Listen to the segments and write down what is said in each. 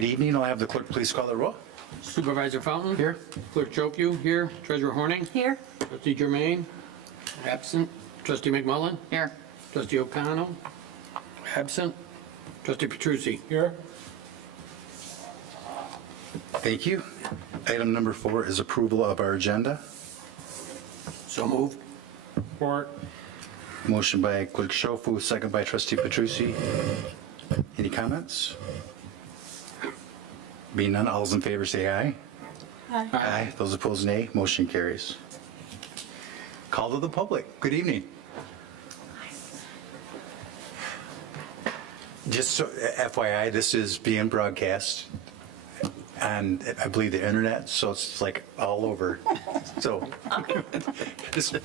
Good evening. I'll have the clerk please call the roll. Supervisor Fountain? Here. Clerk Chokyu? Here. Treasurer Horning? Here. Trustee Germain? Absent. Trustee McMullen? Here. Trustee O'Connell? Absent. Trustee Petrucci? Here. Thank you. Item number 4 is approval of our agenda. So moved. Support. Motion by Clerk Schofield, second by Trustee Petrucci. Any comments? Being none, all those in favor say aye. Aye. Those opposed, nay. Motion carries. Call to the public. Good evening. Just so, FYI, this is being broadcast on, I believe, the internet, so it's like all over. So, just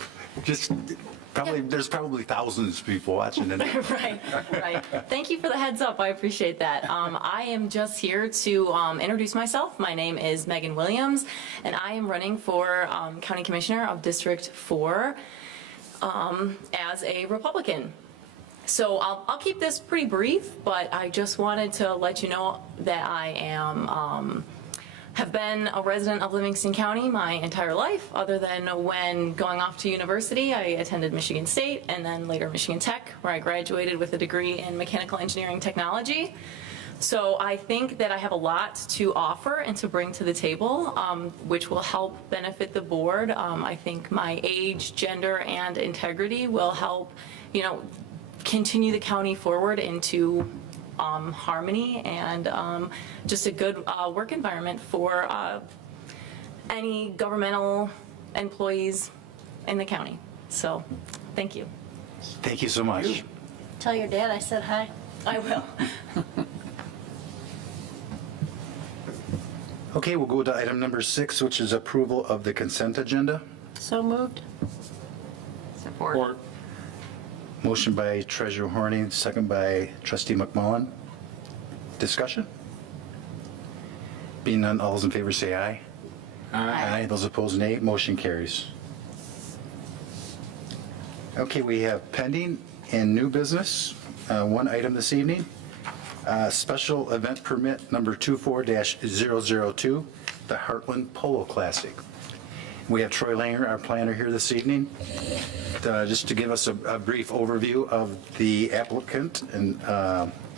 probably, there's probably thousands of people watching it. Right. Thank you for the heads up. I appreciate that. I am just here to introduce myself. My name is Megan Williams, and I am running for County Commissioner of District 4 as a Republican. So I'll keep this pretty brief, but I just wanted to let you know that I am have been a resident of Livingston County my entire life, other than when going off to university. I attended Michigan State and then later Michigan Tech, where I graduated with a degree in mechanical engineering technology. So I think that I have a lot to offer and to bring to the table, which will help benefit the board. I think my age, gender, and integrity will help, continue the county forward into harmony and just a good work environment for any governmental employees in the county. So, thank you. Thank you so much. Tell your dad I said hi. I will. Okay, we'll go to item number 6, which is approval of the consent agenda. So moved. Support. Motion by Treasurer Horning, second by Trustee McMullen. Discussion? Being none, all those in favor say aye. Aye. Those opposed, nay. Motion carries. Okay, we have pending and new business. One item this evening. Special event permit number 24-002, the Heartland Polo Classic. We have Troy Langer, our planner, here this evening, just to give us a brief overview of the applicant, and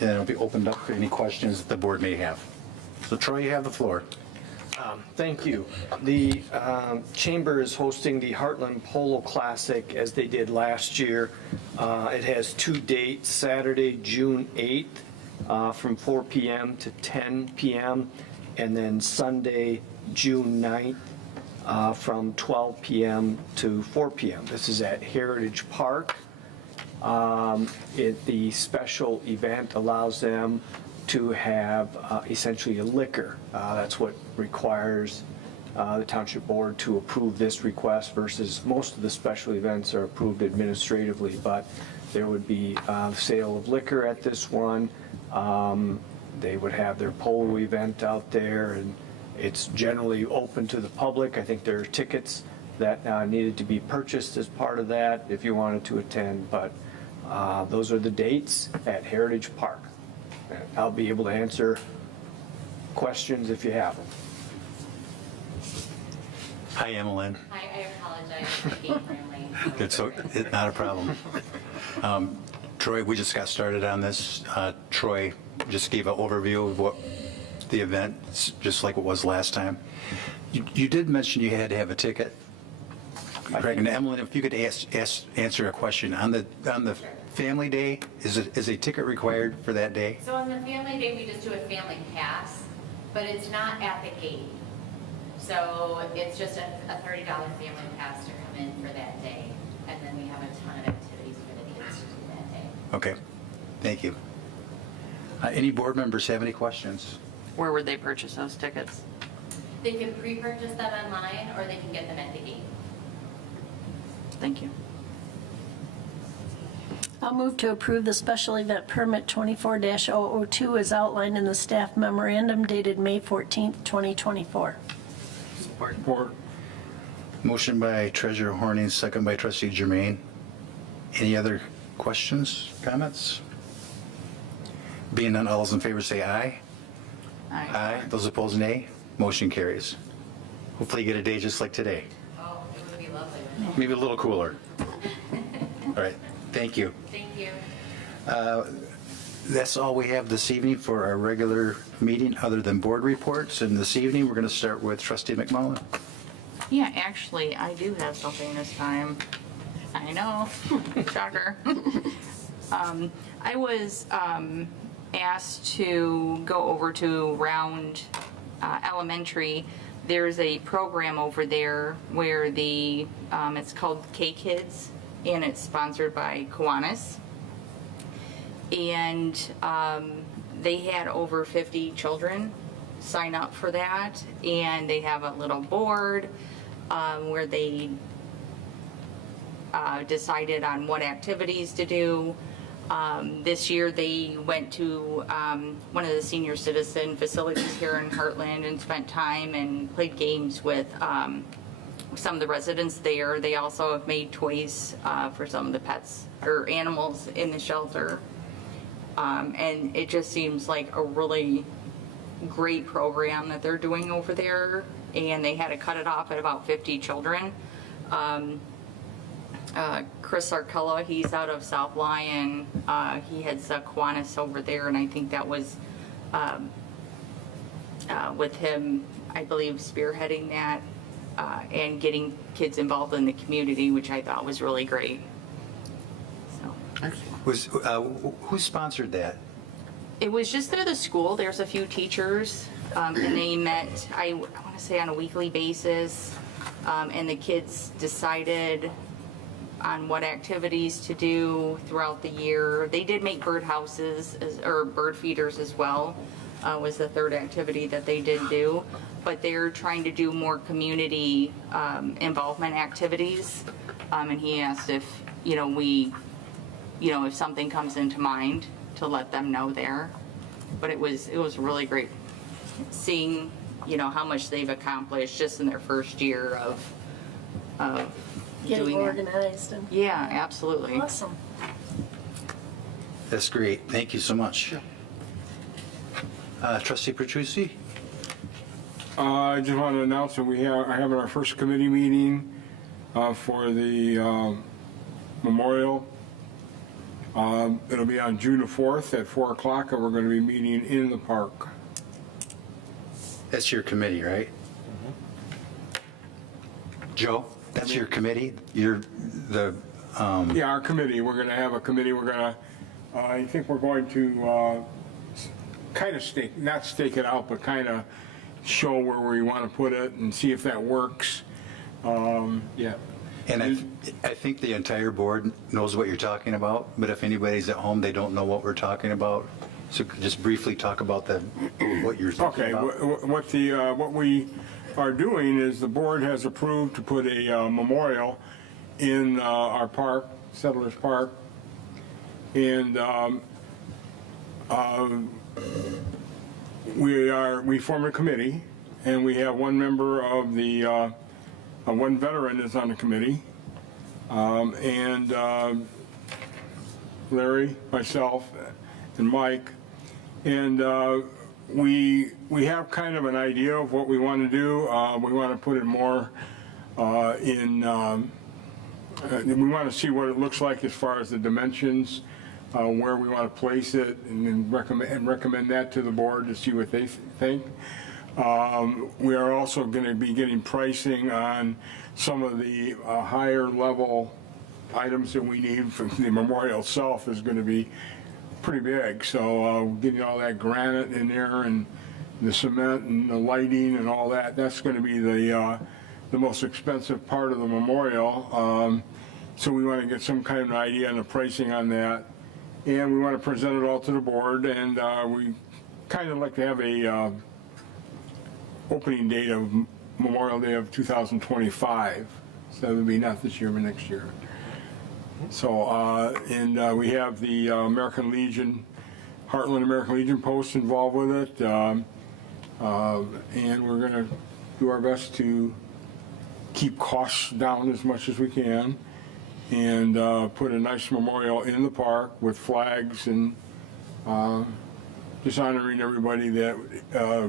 it'll be opened up for any questions that the board may have. So Troy, you have the floor. Thank you. The Chamber is hosting the Heartland Polo Classic as they did last year. It has 2 dates, Saturday, June 8th from 4 p.m. to 10 p.m. and then Sunday, June 9th from 12 p.m. to 4 p.m. This is at Heritage Park. The special event allows them to have essentially a liquor. That's what requires the Township Board to approve this request versus most of the special events are approved administratively, but there would be sale of liquor at this one. They would have their polo event out there, and it's generally open to the public. I think there are tickets that needed to be purchased as part of that if you wanted to attend, but those are the dates at Heritage Park. And I'll be able to answer questions if you have them. Hi, Emmeline. I apologize for being friendly. It's not a problem. Troy, we just got started on this. Troy just gave an overview of what the event, just like it was last time. You did mention you had to have a ticket. Greg and Emmeline, if you could answer a question on the family day, is a ticket required for that day? So on the family day, we just do a family pass, but it's not at the gate. So it's just a $30 family pass to come in for that day. And then we have a ton of activities for the kids to do that day. Okay, thank you. Any board members have any questions? Where would they purchase those tickets? They can pre-purchase them online or they can get them at the gate. Thank you. I'll move to approve the special event permit 24-002 as outlined in the staff memorandum dated May 14th, 2024. Support. Motion by Treasurer Horning, second by Trustee Germain. Any other questions, comments? Being none, all those in favor say aye. Aye. Those opposed, nay. Motion carries. Hopefully you get a day just like today. Oh, it would be lovely, wouldn't it? Maybe a little cooler. All right, thank you. Thank you. That's all we have this evening for our regular meeting, other than board reports. And this evening, we're going to start with Trustee McMullen. Yeah, actually, I do have something this time. I know, shocker. I was asked to go over to Round Elementary. There's a program over there where it's called K-Kids, and it's sponsored by Kiwanis. And they had over 50 children sign up for that, and they have a little board where they decided on what activities to do. This year they went to one of the senior citizen facilities here in Heartland and spent time and played games with some of the residents there. They also have made toys for some of the pets or animals in the shelter. And it just seems like a really great program that they're doing over there. And they had to cut it off at about 50 children. Chris Sarkella, he's out of South Lyon. He heads Kiwanis over there, and I think that was with him, I believe, spearheading that and getting kids involved in the community, which I thought was really great. So. Who sponsored that? It was just through the school. There's a few teachers, and they met, I want to say, on a weekly basis, and the kids decided on what activities to do throughout the year. They did make bird houses, or bird feeders as well, was the third activity that they did do. But they're trying to do more community involvement activities. And he asked if, if something comes into mind, to let them know there. But it was really great seeing, how much they've accomplished just in their first year of Getting doing that. organized and Yeah, absolutely. awesome. That's great. Thank you so much. Trustee Petrucci? I just want to announce that are having our first committee meeting for the memorial. It'll be on June the 4th at 4 o'clock, and we're going to be meeting in the park. That's your committee, right? Joe, that's your committee? You're the, Yeah, our committee, we're going to have a committee. We're going to, I think we're going to kind of not stake it out, but kind of show where we want to put it and see if that works. Yeah. and I think the entire board knows what you're talking about, but if anybody's at home, they don't know what we're talking about. So just briefly talk about what you're talking Okay, about. what we are doing is the board has approved to put a memorial in our park, Settlers Park, and we form a committee, and we have one member of the one veteran is on the committee, and Larry, myself, and Mike. And we have kind of an idea of what we want to do. We want to put it more we want to see what it looks like as far as the dimensions, where we want to place it, and then recommend that to the board to see what they think. We are also going to be getting pricing on some of the higher level items that we need for the memorial itself is going to be pretty big. So getting all that granite in there and the cement and the lighting and all that, that's going to be the most expensive part of the memorial. So we want to get some kind of idea on the pricing on that. And we want to present it all to the board, and we kind of like to have a opening date of Memorial Day of 2025. So that would be not this year, but next year. So, we have the American Legion, Heartland American Legion Post involved with it. And we're going to do our best to keep costs down as much as we can, and put a nice memorial in the park with flags and just honoring everybody that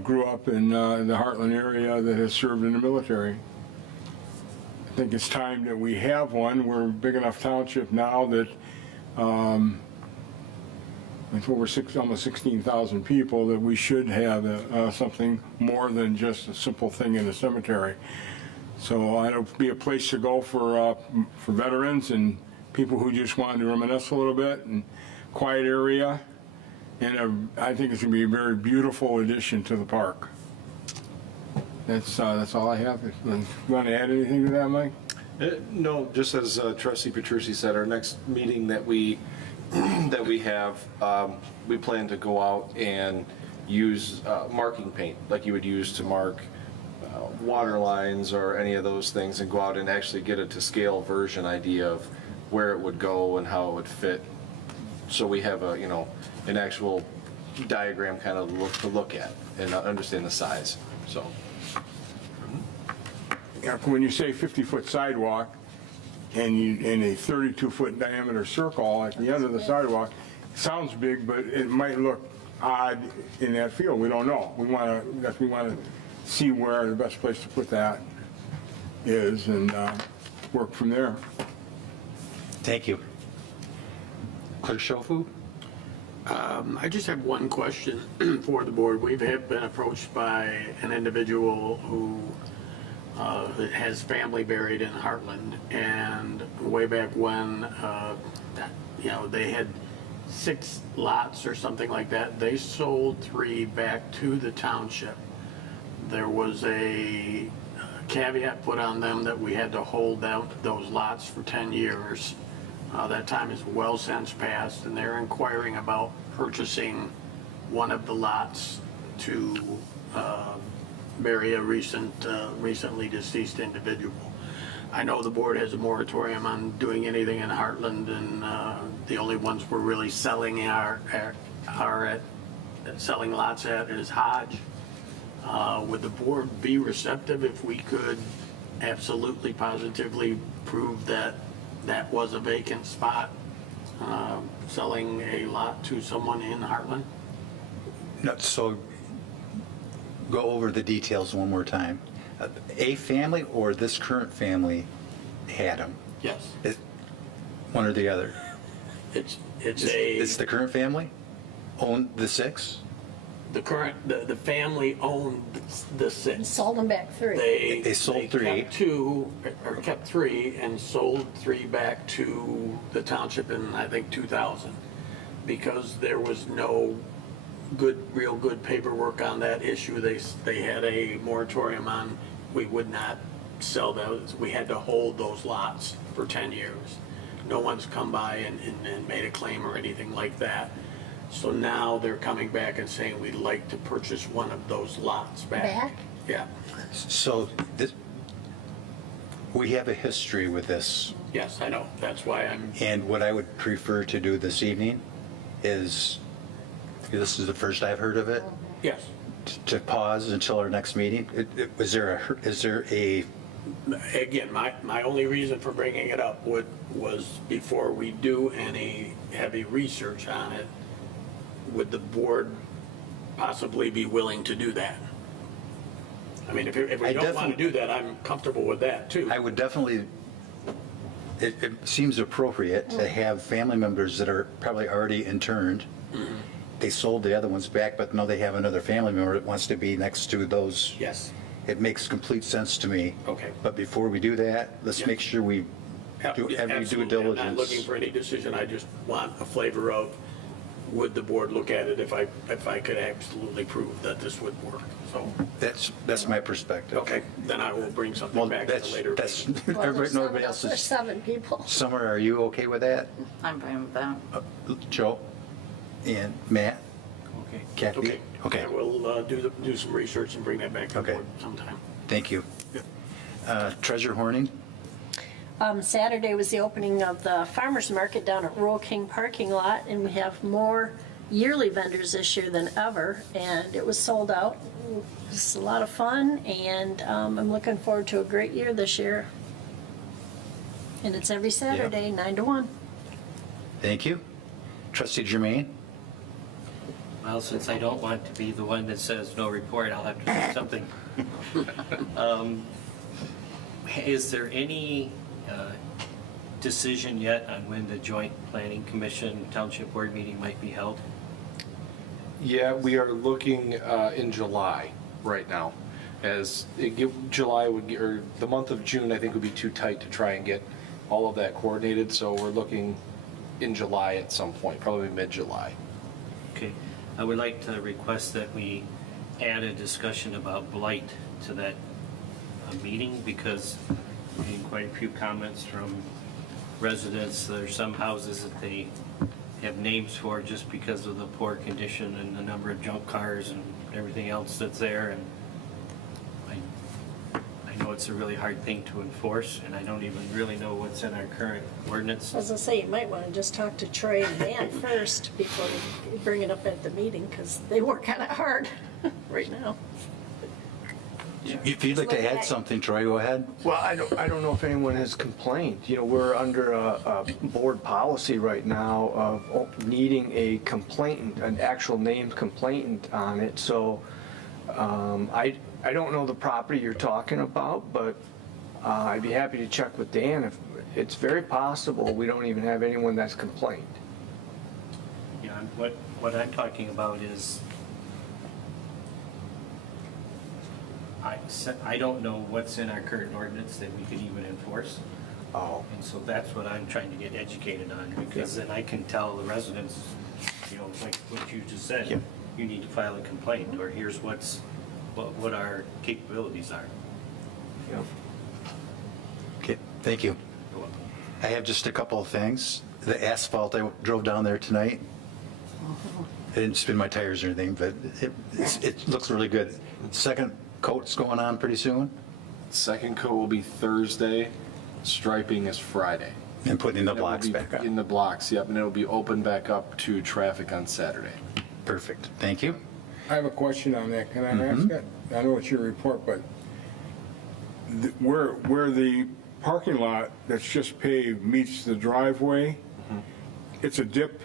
grew up in the Heartland area that has served in the military. I think it's time that we have one. We're a big enough township now that it's over almost 16,000 people, that we should have something more than just a simple thing in the cemetery. So it'll be a place to go for veterans and people who just want to reminisce a little bit, and quiet area. And I think it's going to be a very beautiful addition to the park. That's all I have. You want to add anything to that, Mike? No, just as Trustee Petrucci said, our next meeting that we that we have, we plan to go out and use marking paint like you would use to mark water lines or any of those things, and go out and actually get a to scale version idea of where it would go and how it would fit. So we have a, an actual diagram kind of look at and understand the size. So. Yeah, when you say 50-foot sidewalk and a 32-foot diameter circle at the end of the sidewalk, it sounds big, but it might look odd in that field. We don't know. We want to see where the best place to put that is and work from there. Thank you. Clerk Schofu? I just have one question for the board. We've been approached by an individual who has family buried in Heartland, and way back when, they had 6 lots or something like that. They sold 3 back to the township. There was a caveat put on them that we had to hold those lots for 10 years. That time is well since passed, and they're inquiring about purchasing one of the lots to bury a recently deceased individual. I know the board has a moratorium on doing anything in Heartland, and the only ones we're really selling selling lots at is Hodge. Would the board be receptive if we could absolutely positively prove that that was a vacant spot, selling a lot to someone in Heartland? No, so go over the details one more time. A family or this current family had them? Yes. One or the other? It's the current family owned the 6? the family owned the 6. Sold them back 3. They sold 3. Kept 3 and sold 3 back to the township in, I think, 2000, because there was no real good paperwork on that issue. They had a moratorium on, we would not sell those. We had to hold those lots for 10 years. No one's come by and made a claim or anything like that. So now they're coming back and saying we'd like to purchase one of those lots back. Back? Yeah. So we have a history with this, Yes, I know. That's why I'm, and what I would prefer to do this evening is, this is the first I've heard of it, yes. to pause until our next meeting. Is there a Again, my only reason for bringing it up was before we do any heavy research on it, would the board possibly be willing to do that? I mean, if we don't want to do that, I'm comfortable with that too. I would definitely, it seems appropriate to have family members that are probably already interned. They sold the other ones back, but now they have another family member that wants to be next to those. Yes. It makes complete sense to me. Okay. But before we do that, let's make sure we do every due Absolutely. I'm not diligence. looking for any decision. I just want a flavor of, would the board look at it if I could absolutely prove that this would work? So, That's my perspective. okay, then I will bring something Well, back at a later that's, meeting. nobody else There's is. 7 people. Summer, are you okay with that? I'm fine with that. Joe? And Matt? Okay. Kathy? Okay. Okay, We'll do some research and bring that back to the Okay. board sometime. thank you. Treasurer Horning? Saturday was the opening of the farmer's market down at Rural King parking lot, and we have more yearly vendors this year than ever, and it was sold out. It's a lot of fun, and I'm looking forward to a great year this year. And it's every Saturday, 9 to 1. Thank you. Trustee Jermaine? Well, since I don't want to be the one that says no report, I'll have to say something. Is there any decision yet on when the Joint Planning Commission Township Board meeting might be held? Yeah, we are looking in July right now. July would, or the month of June, I think would be too tight to try and get all of that coordinated. So we're looking in July at some point, probably mid-July. Okay, I would like to request that we add a discussion about blight to that meeting, because we're getting quite a few comments from residents. There's some houses that they have names for just because of the poor condition and the number of junk cars and everything else that's there. And I know it's a really hard thing to enforce, and I don't even really know what's in our current ordinance. As I say, you might want to just talk to Troy and Dan first before you bring it up at the meeting, because they work kind of hard right now. If you'd like to add something, Troy, go ahead. Well, I don't know if anyone has complained. You know, we're under a board policy right now of needing a complainant, an actual named complainant on it. So I don't know the property you're talking about, but I'd be happy to check with Dan. If it's very possible we don't even have anyone that's complained. Yeah, what I'm talking about is, I don't know what's in our current ordinance that we could even enforce. Oh. And so that's what I'm trying to get educated on, because then I can tell the residents, you know, like what you just said, Yep. you need to file a complaint, or here's what our capabilities are. Yeah. Okay, thank you. I have just a couple of things. The asphalt, I drove down there tonight. I didn't spin my tires or anything, but it looks really good. Second coat's going on pretty soon, Second coat will be Thursday, striping is Friday. and putting the And it will blocks be back up. In the blocks, yep, and it'll be open back up to traffic on Saturday. Perfect, thank you. I have a question on that. Can I ask it? I know it's your report, but where the parking lot that's just paved meets the driveway, it's a dip,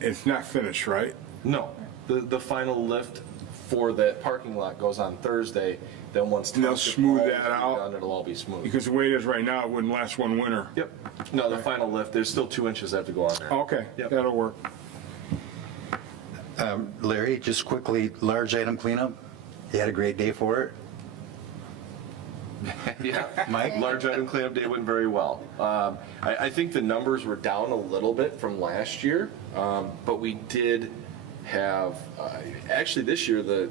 it's not finished, right? No, the final lift for that parking lot goes on Thursday, then once. And they'll township smooth hall is that out? done, it'll all be smooth. Because the way it is right now, it wouldn't last one winter. Yep, no, the final lift, there's still 2 inches that have to go on there. Okay, Yep. that'll work. Larry, just quickly, large item cleanup. You had a great day for it. Yeah, Mike? large item cleanup day went very well. I think the numbers were down a little bit from last year, but we did have, actually this year, the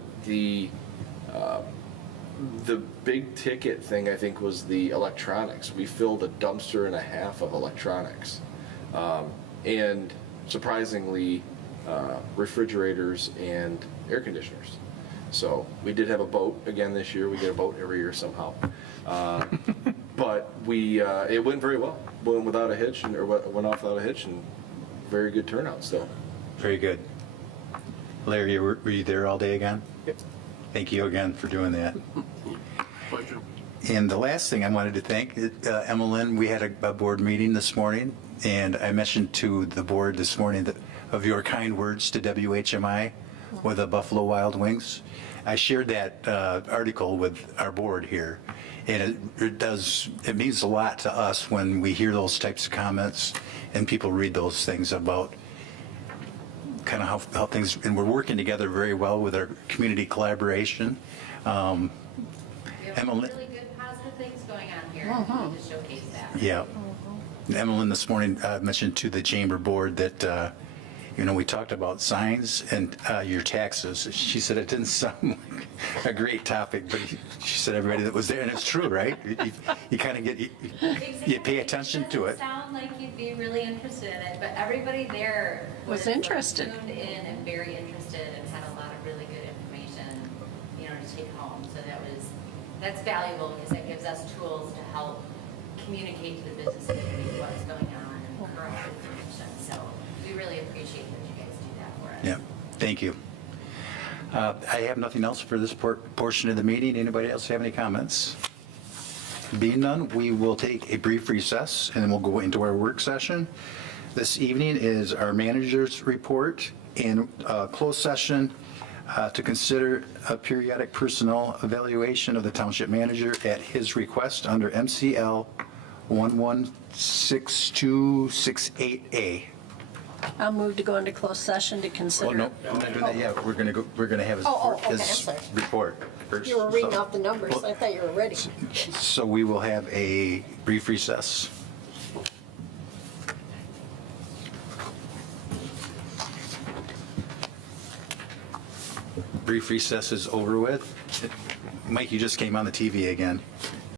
big ticket thing, I think, was the electronics. We filled a dumpster and a half of electronics. And surprisingly, refrigerators and air conditioners. So we did have a boat again this year. We get a boat every year somehow. But it went very well. Went without a hitch, or went off without a hitch, and very good turnout still. Very good. Larry, were you there all day again? Yep. Thank you again for doing that. Pleasure. And the last thing I wanted to thank, Emmeline, we had a board meeting this morning, and I mentioned to the board this morning that of your kind words to WHMI with the Buffalo Wild Wings. I shared that article with our board here, and it means a lot to us when we hear those types of comments and people read those things about kind of how things, and we're working together very well with our community collaboration. We have Emily? really good positive things going on here, and we need to showcase that. Yeah. Emmeline this morning mentioned to the chamber board that, we talked about signs and your taxes. She said it didn't sound like a great topic, but she said everybody that was there, and it's true, right? You kind of get, you pay attention to it. doesn't sound like you'd be really interested in it, but everybody there Was like, interested. tuned in and very interested and had a lot of really good information, to take home. So that's valuable, because that gives us tools to help communicate to the business community what's going on and correct information. So we really appreciate that you guys do that for us. Yeah, thank you. I have nothing else for this portion of the meeting. Anybody else have any comments? Being none, we will take a brief recess, and then we'll go into our work session. This evening is our manager's report in closed session to consider a periodic personnel evaluation of the township manager at his request under MCL 116268A. I'll move to go into closed session to Oh, consider. no, I'm not doing that yet. We're going to have Okay, I'm his sorry. report first. You were reading So- off the numbers. I thought you were ready. So we will have a brief recess. Brief recess is over with. Mike, you just came on the TV again.